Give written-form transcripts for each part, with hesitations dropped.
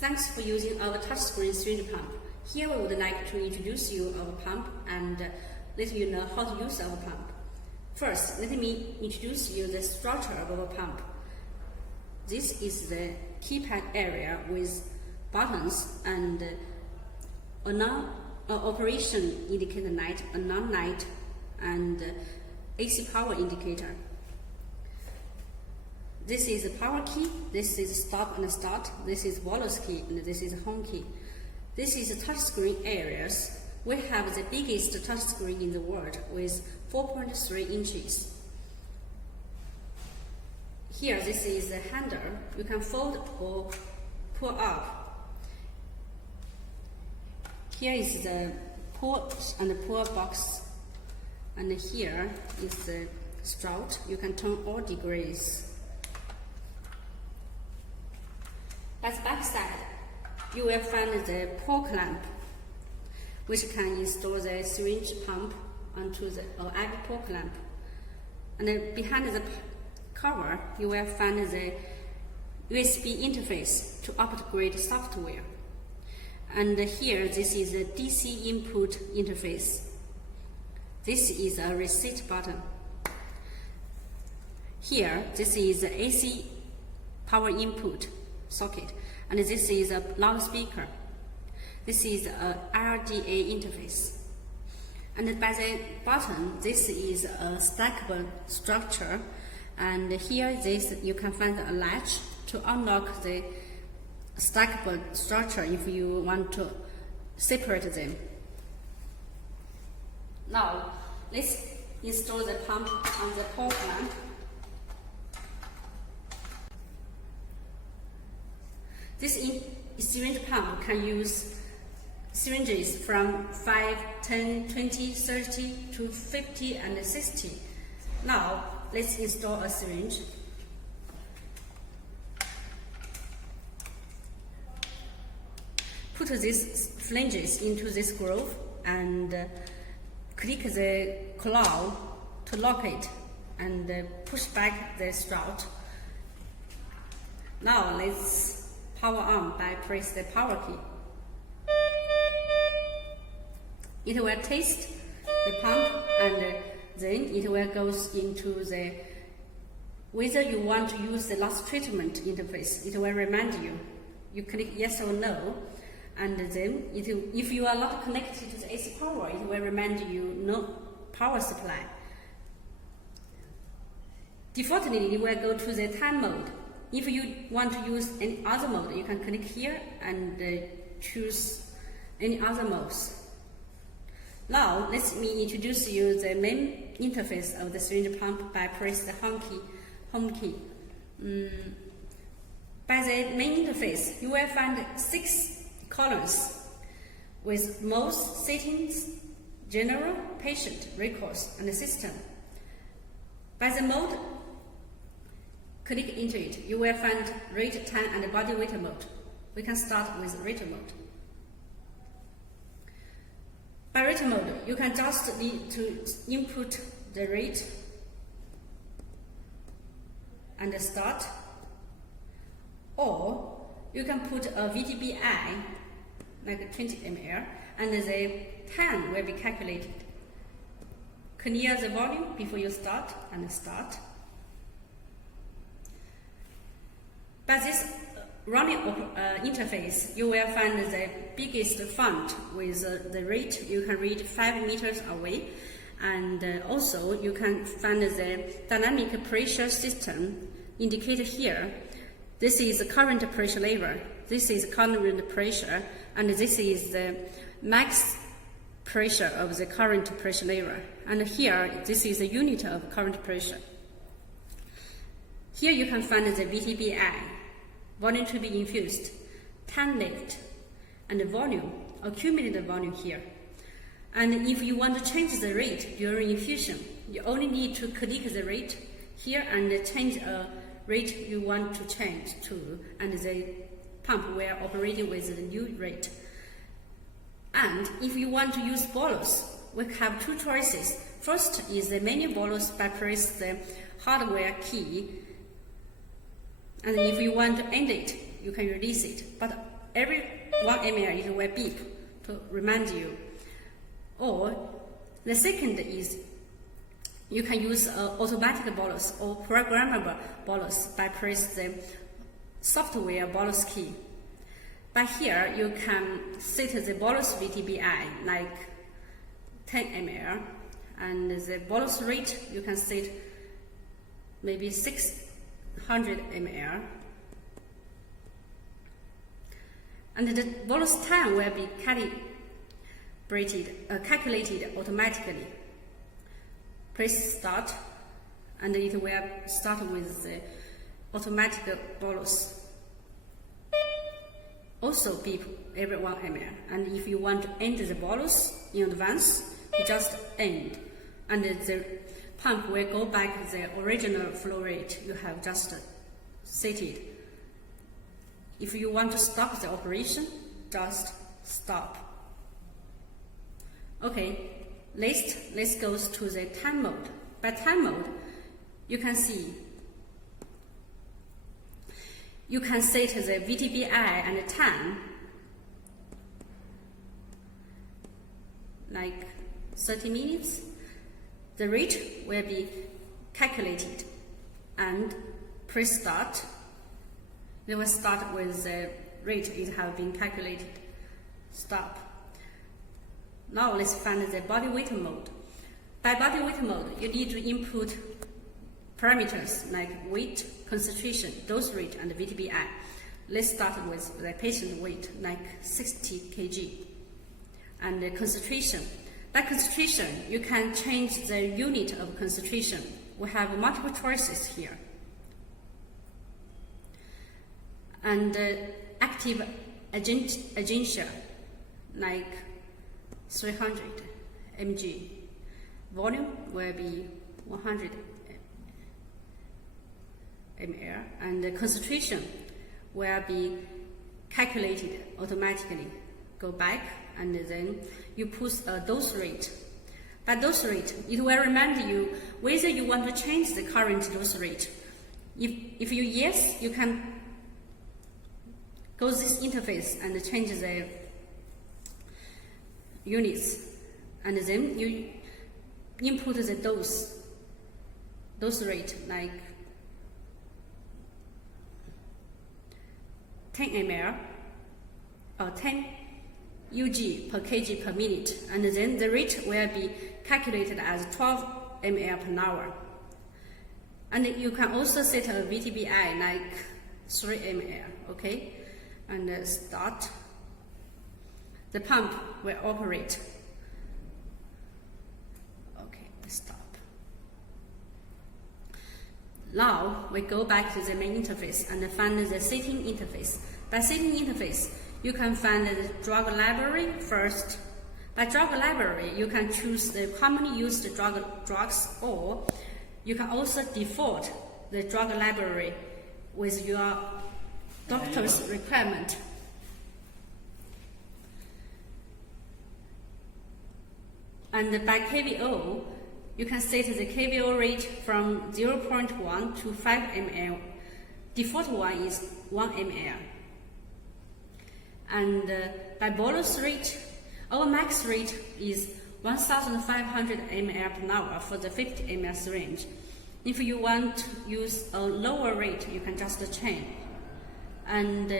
Thanks for using our touchscreen syringe pump. Here we would like to introduce you our pump and let you know how to use our pump. First, let me introduce you the structure of our pump. This is the keypad area with buttons and a non-operation indicator light, a non-light, and AC power indicator. This is a power key, this is stop and start, this is bolus key, and this is home key. This is touchscreen areas. We have the biggest touchscreen in the world with 4.3 inches. Here, this is the handle. You can fold or pull up. Here is the push and pull box. And here is the stroke. You can turn all degrees. At the back side, you will find the pull clamp, which can install the syringe pump onto the IV pull clamp. And behind the cover, you will find the USB interface to upgrade software. And here, this is a DC input interface. This is a reset button. Here, this is the AC power input socket, and this is a loudspeaker. This is a RDA interface. And by the button, this is a stackable structure, and here you can find a latch to unlock the stackable structure if you want to separate them. Now, let's install the pump on the pull clamp. This syringe pump can use syringes from 5, 10, 20, 30 to 50 and 60. Now, let's install a syringe. Put these flanges into this groove and click the claw to lock it and push back the stroke. Now, let's power on by press the power key. It will test the pump and then it will go into the whether you want to use the last treatment interface. It will remind you. You click yes or no, and then if you are not connected to the AC power, it will remind you no power supply. Defaultly, it will go to the time mode. If you want to use any other mode, you can click here and choose any other modes. Now, let me introduce you the main interface of the syringe pump by press the home key. By the main interface, you will find 6 columns with most settings, general, patient, records, and system. By the mode, click into it. You will find rate, time, and body weight mode. We can start with rate mode. By rate mode, you can just need to input the rate and start, or you can put a VDBI, like 20 ml, and the time will be calculated. Clear the volume before you start and start. By this running interface, you will find the biggest font with the rate. You can read 5 meters away, and also you can find the dynamic pressure system indicated here. This is the current pressure level, this is current pressure, and this is the max pressure of the current pressure level. And here, this is the unit of current pressure. Here you can find the VTBI, volume to be infused, time left, and volume, accumulated volume here. And if you want to change the rate during infusion, you only need to click the rate here and change a rate you want to change to, and the pump will operate with the new rate. And if you want to use bolus, we have 2 choices. First is the menu bolus by press the hardware key, and if you want to end it, you can release it. But every 1 ml it will beep to remind you. Or the second is you can use automatic bolus or programmable bolus by press the software bolus key. But here you can set the bolus VTBI like 10 ml, and the bolus rate you can set maybe 600 ml. And the bolus time will be calculated automatically. Press start, and it will start with the automatic bolus. Also beep every 1 ml. And if you want to end the bolus in advance, you just end, and the pump will go back the original flow rate you have just set it. If you want to stop the operation, just stop. Okay, let's go to the time mode. By time mode, you can see you can set the VTBI and the time like 30 minutes. The rate will be calculated, and press start. It will start with the rate it has been calculated. Stop. Now let's find the body weight mode. By body weight mode, you need to input parameters like weight, concentration, dose rate, and VTBI. Let's start with the patient weight, like 60 kg. And the concentration. By concentration, you can change the unit of concentration. We have multiple choices here. And active agentia, like 300 mg. Volume will be 100 ml, and the concentration will be calculated automatically. Go back, and then you put a dose rate. By dose rate, it will remind you whether you want to change the current dose rate. If you yes, you can go this interface and change the units, and then you input the dose rate like 10 ml or 10 UG per kg per minute, and then the rate will be calculated as 12 ml per hour. And you can also set a VTBI like 3 ml, okay? And start. The pump will operate. Okay, stop. Now we go back to the main interface and find the setting interface. By setting interface, you can find the drug library first. By drug library, you can choose the commonly used drugs, or you can also default the drug library with your doctor's requirement. And by KVO, you can set the KVO rate from 0.1 to 5 ml. Default one is 1 ml. And by bolus rate, our max rate is 1,500 ml per hour for the 50 ml syringe. If you want to use a lower rate, you can just change. And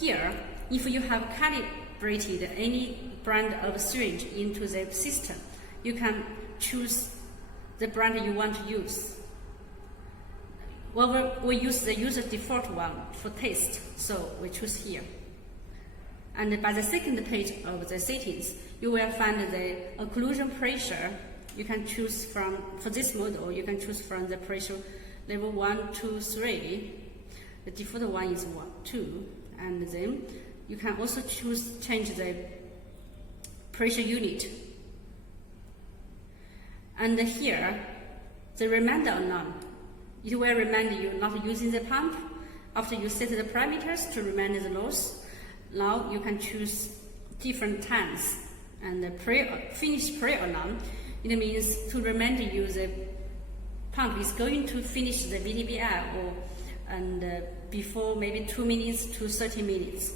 here, if you have calibrated any brand of syringe into the system, you can choose the brand you want to use. Well, we use the user default one for test, so we choose here. And by the second page of the settings, you will find the occlusion pressure. You can choose from, for this model, you can choose from the pressure level 1, 2, 3. The default one is 1, 2. And then you can also change the pressure unit. And here, the reminder alarm. It will remind you not using the pump after you set the parameters to remind the loss. Now you can choose different times. And the finish pre-alarm, it means to remind you the pump is going to finish the VTBI and before maybe 2 minutes to 30 minutes.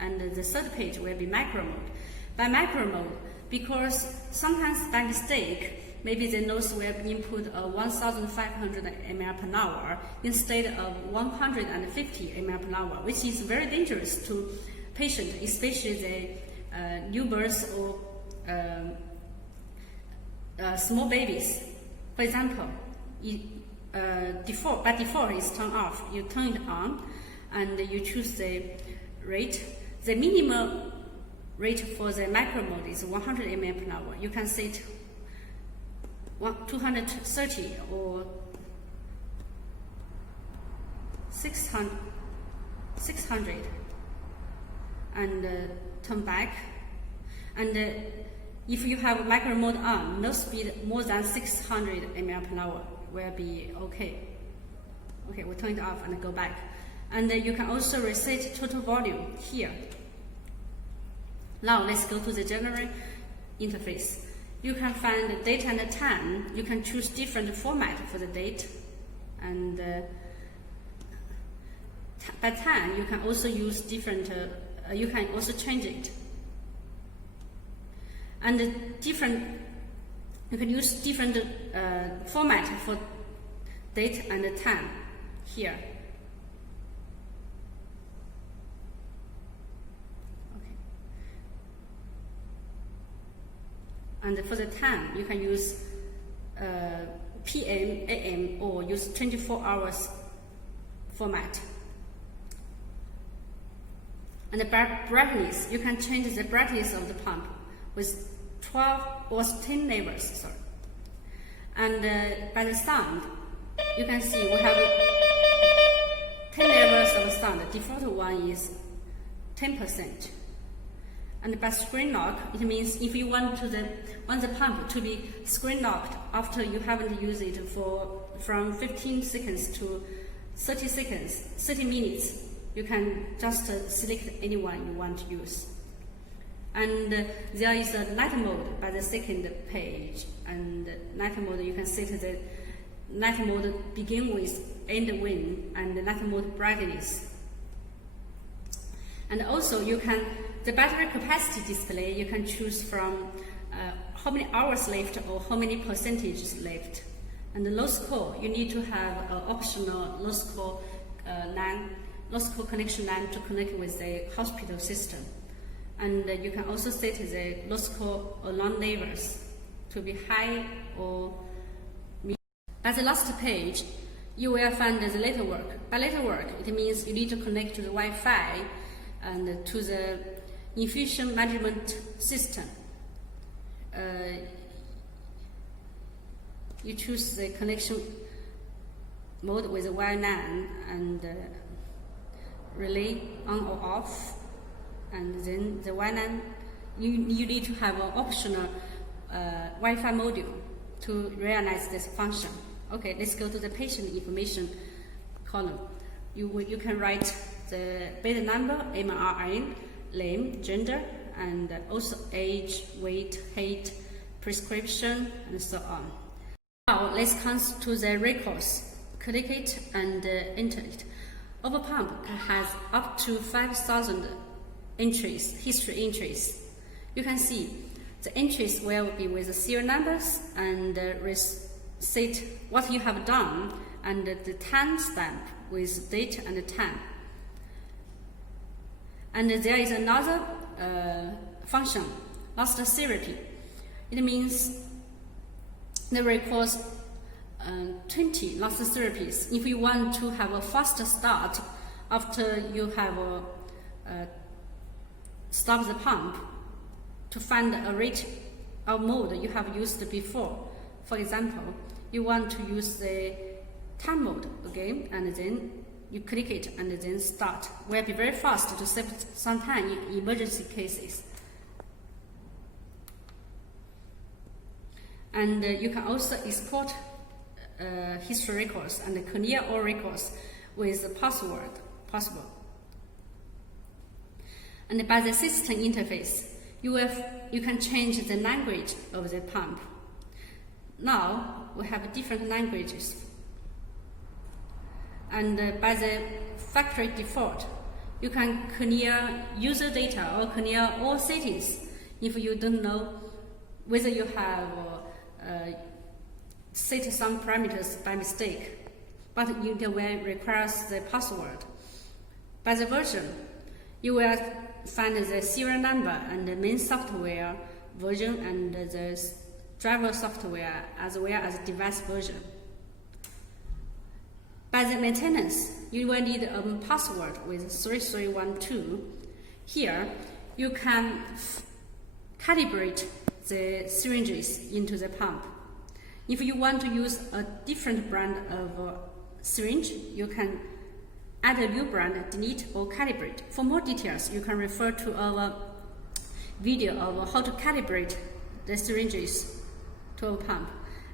and the third page will be micro mode. By micro mode, because sometimes by mistake, maybe the nose will input 1,500 ml per hour instead of 150 ml per hour, which is very dangerous to patients, especially the newborns or small babies. For example, by default it's turned off. You turn it on and you choose the rate. The minimum rate for the micro mode is 100 ml per hour. You can set 230 or 600 and turn back. And if you have micro mode on, no speed more than 600 ml per hour will be okay. Okay, we'll turn it off and go back. And you can also reset total volume here. Now let's go to the general interface. You can find the date and the time. You can choose different format for the date. And by time, you can also use different, you can also change it. And you can use different format for date and time here. Okay. And for the time, you can use PM, AM, or use 24 hours format. And the brightness, you can change the brightness of the pump with 12 or 10 levels, sorry. And by the sound, you can see we have 10 levels of sound. The default one is 10%. And by screen lock, it means if you want the pump to be screen locked after you haven't used it from 15 seconds to 30 seconds, 30 minutes, you can just select any one you want to use. And there is a night mode by the second page. And night mode, you can set the night mode begin with, end when, and the night mode brightness. And also the battery capacity display, you can choose from how many hours left or how many percentages left. And the loss call, you need to have an optional loss call connection line to connect with the hospital system. And you can also set the loss call alarm levels to be high or medium. At the last page, you will find the letter work. By letter work, it means you need to connect to the Wi-Fi and to the infusion management system. You choose the connection mode with the wire LAN and relay on or off. And then the WLAN, you need to have an optional Wi-Fi module to realize this function. Okay, let's go to the patient information column. You can write the bed number, MRN, name, gender, and also age, weight, height, prescription, and so on. Now let's come to the records. Click it and enter it. Our pump has up to 5,000 entries, history entries. You can see the entries will be with the serial numbers and receipt what you have done and the time stamp with date and time. And there is another function, last therapy. It means the records 20 last therapies. If you want to have a faster start after you have stop the pump to find a rate or mode you have used before. For example, you want to use the time mode again, and then you click it and then start. Will be very fast to save some time in emergency cases. And you can also export history records and clear all records with the password possible. And by the system interface, you can change the language of the pump. Now we have different languages. And by the factory default, you can clear user data or clear all settings if you don't know whether you have set some parameters by mistake, but you will require the password. By the version, you will find the serial number and the main software version and the driver software as well as device version. By the maintenance, you will need a password with 3312. Here, you can calibrate the syringes into the pump. If you want to use a different brand of syringe, you can add a new brand, delete or calibrate. For more details, you can refer to our video of how to calibrate the syringes to a pump.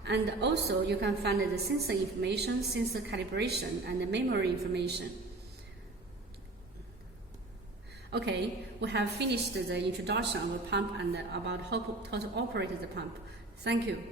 And also, you can find the sensor information, sensor calibration, and the memory information. Okay, we have finished the introduction of the pump and about how to operate the pump. Thank you.